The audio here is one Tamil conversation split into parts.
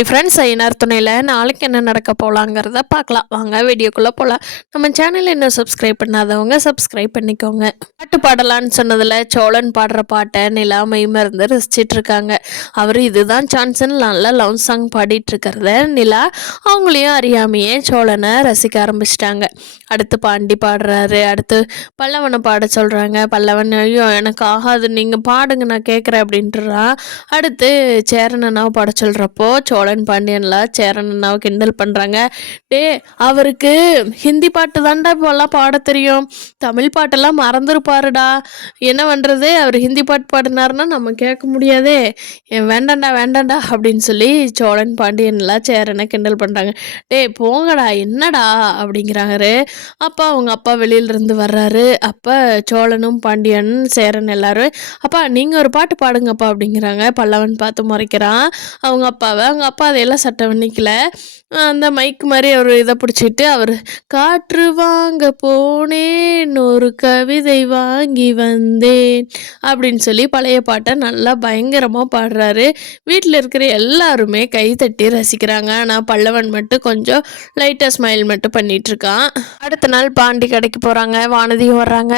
ஹை ஃப்ரெண்ட்ஸ், ஐயனார் துணையில் நாளைக்கு என்ன நடக்க போகலாங்கிறத பார்க்கலாம். வாங்க வீடியோக்குள்ளே போகலாம். நம்ம சேனல் இன்னும் சப்ஸ்கிரைப் பண்ணாதவங்க சப்ஸ்கிரைப் பண்ணிக்கோங்க. பாட்டு பாடலான்னு சொன்னதில் சோழன் பாடுற பாட்டை நிலா மைமருந்து ரசிச்சிட்டு இருக்காங்க. அவர் இதுதான் சான்ஸ்ன்னு நல்லா லவ் சாங் பாடிட்டு இருக்கிறத நிலா அவங்களையும் அறியாமையே சோழனை ரசிக்க ஆரம்பிச்சிட்டாங்க. அடுத்து பாண்டி பாடுறாரு. அடுத்து பல்லவனை பாட சொல்கிறாங்க. பல்லவன் ஐயோ எனக்கு ஆகாது, நீங்கள் பாடுங்க நான் கேட்குறேன் அப்படின்ட்டுறான். அடுத்து சேரனனாவை பாட சொல்கிறப்போ சோழன் பாண்டியன்லாம் சேரன் அண்ணாவை கிண்டல் பண்ணுறாங்க. அவருக்கு ஹிந்தி பாட்டு தான்டா இப்போல்லாம் பாட தெரியும், தமிழ் பாட்டெல்லாம் மறந்துருப்பாருடா, என்ன பண்ணுறது, அவர் ஹிந்தி பாட்டு பாடினாருன்னா நம்ம கேட்க முடியாதே, வேண்டாண்டா அப்படின்னு சொல்லி சோழன் பாண்டியன்லாம் சேரனை கிண்டல் பண்ணுறாங்க. போங்கடா என்னடா அப்படிங்கிறாரு. அப்போ அவங்க அப்பா வெளியிலேருந்து வர்றாரு. அப்போ சோழனும் பாண்டியன் சேரன் எல்லாரும் அப்பா நீங்கள் ஒரு பாட்டு பாடுங்கப்பா அப்படிங்கிறாங்க. பல்லவன் பார்த்து முறைக்கிறான் அவங்க அப்பா அதையெல்லாம் சட்டை பண்ணிக்கல. அந்த மைக் மாதிரி அவர் இதை பிடிச்சிட்டு அவர் காற்று வாங்க போனேன் ஒரு கவிதை வாங்கி வந்தேன் அப்படின்னு சொல்லி பழைய பாட்டை நல்லா பயங்கரமாக பாடுறாரு. வீட்டில் இருக்கிற எல்லாருமே கை தட்டி ரசிக்கிறாங்க. ஆனால் பல்லவன் மட்டும் கொஞ்சம் லைட்டாக ஸ்மைல் மட்டும் பண்ணிகிட்ருக்கான். அடுத்த நாள் பாண்டி கடைக்கு போகிறாங்க. வானதியும் வர்றாங்க.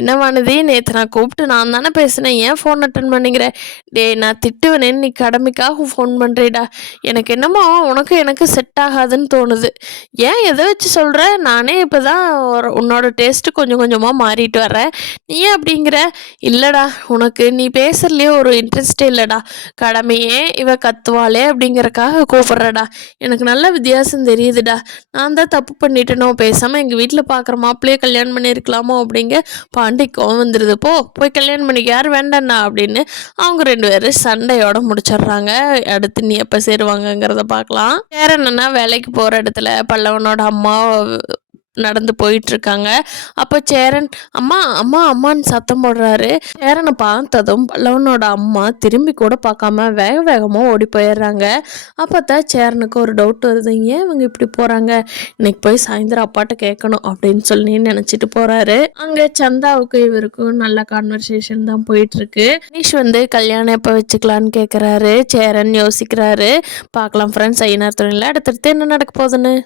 என்ன வானதி, நேற்று நான் கூப்பிட்டு நான் தானே பேசினேன், ஏன் ஃபோன் அட்டன் பண்ணிக்கிறேன்? நான் திட்டுவனேன்னு நீ கடமைக்காக ஃபோன் பண்ணுறேடா, எனக்கு என்னமோ உனக்கு எனக்கு செட் ஆகாதுன்னு தோணுது. ஏன் எதை வச்சு சொல்கிற? நானே இப்போ தான் உன்னோட டேஸ்ட்டு கொஞ்சம் கொஞ்சமாக மாறிட்டு வரேன், நீ அப்படிங்கிற? இல்லைடா, உனக்கு நீ பேசுகிறலையே ஒரு இன்ட்ரெஸ்டே இல்லைடா, கடமையே இவ கத்துவாளே அப்படிங்கிறக்காக கூப்பிட்றடா, எனக்கு நல்ல வித்தியாசம் தெரியுதுடா, நான் தான் தப்பு பண்ணிட்டேனோ, பேசாமல் எங்கள் வீட்டில் பார்க்குற மாப்பிள்ளையே கல்யாணம் பண்ணியிருக்கலாமோ அப்படிங்க பாண்டிக்கும் வந்துடுது. போய் கல்யாணம் பண்ணிக்க, யார் வேண்டாண்ணா அப்படின்னு அவங்க 2 பேரும் சண்டையோட முடிச்சிடுறாங்க. அடுத்து நீ எப்போ சேருவாங்கங்கிறத பார்க்கலாம். சேரன்னா வேலைக்கு போகிற இடத்துல பல்லவனோட அம்மா நடந்து போயிட்டுருக்காங்க. அப்போ சேரன் அம்மா அம்மா அம்மான்னு சத்தம் போடுறாரு. சேரனை பார்த்ததும் பல்லவனோட அம்மா திரும்பி கூட பார்க்காம வேகமாக ஓடி போயிடுறாங்க. அப்போ தான் சேரனுக்கு ஒரு டவுட் வருது, ஏன் இவங்க இப்படி போகிறாங்க, இன்னைக்கு போய் சாயந்தரம் அப்பாட்ட கேட்கணும் அப்படின்னு சொல்லி நினச்சிட்டு போகிறாரு. அங்கே சந்தாவுக்கு இவருக்கும் நல்ல கான்வர்சேஷன் தான் போயிட்டுருக்கு. நிஷ் கல்யாணம் எப்போ வச்சுக்கலான்னு கேட்குறாரு. சேரன் யோசிக்கிறாரு. பார்க்கலாம் ஃப்ரெண்ட்ஸ், ஐயனார் துணையில் அடுத்தடுத்து என்ன நடக்க போகுதுன்னு.